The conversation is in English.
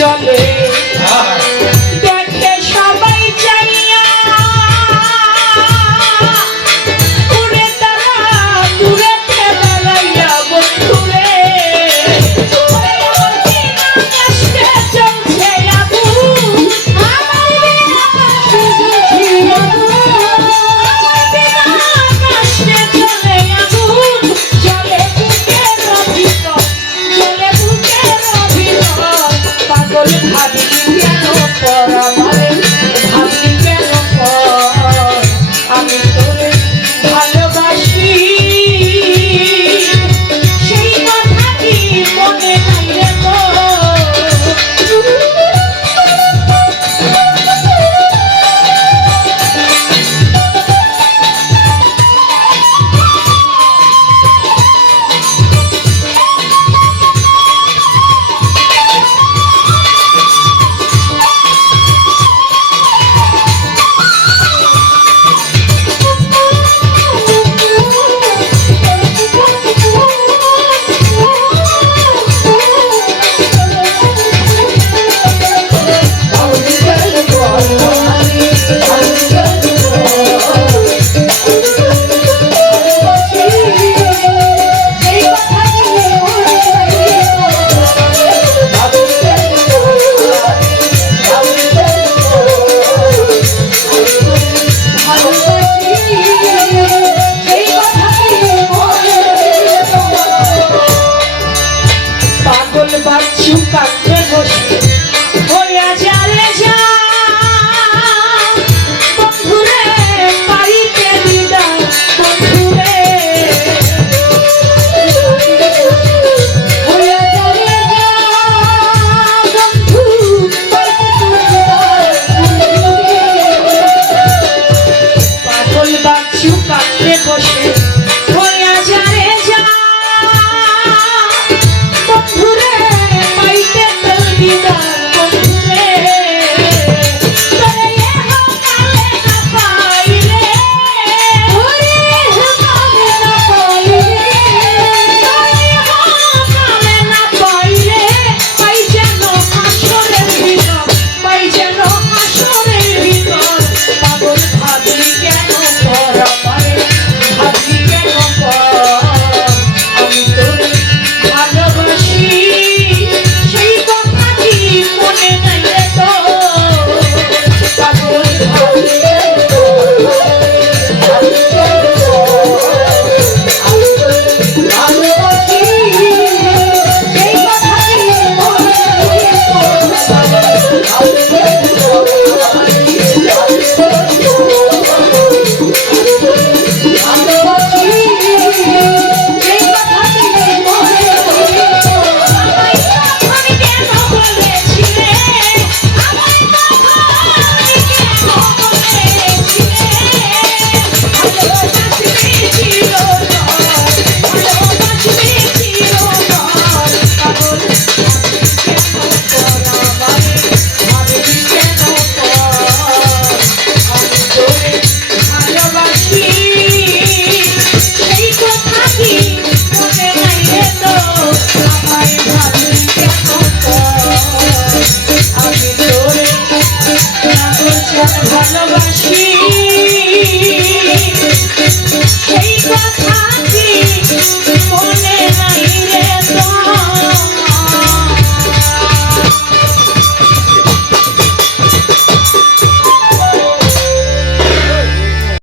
Your name.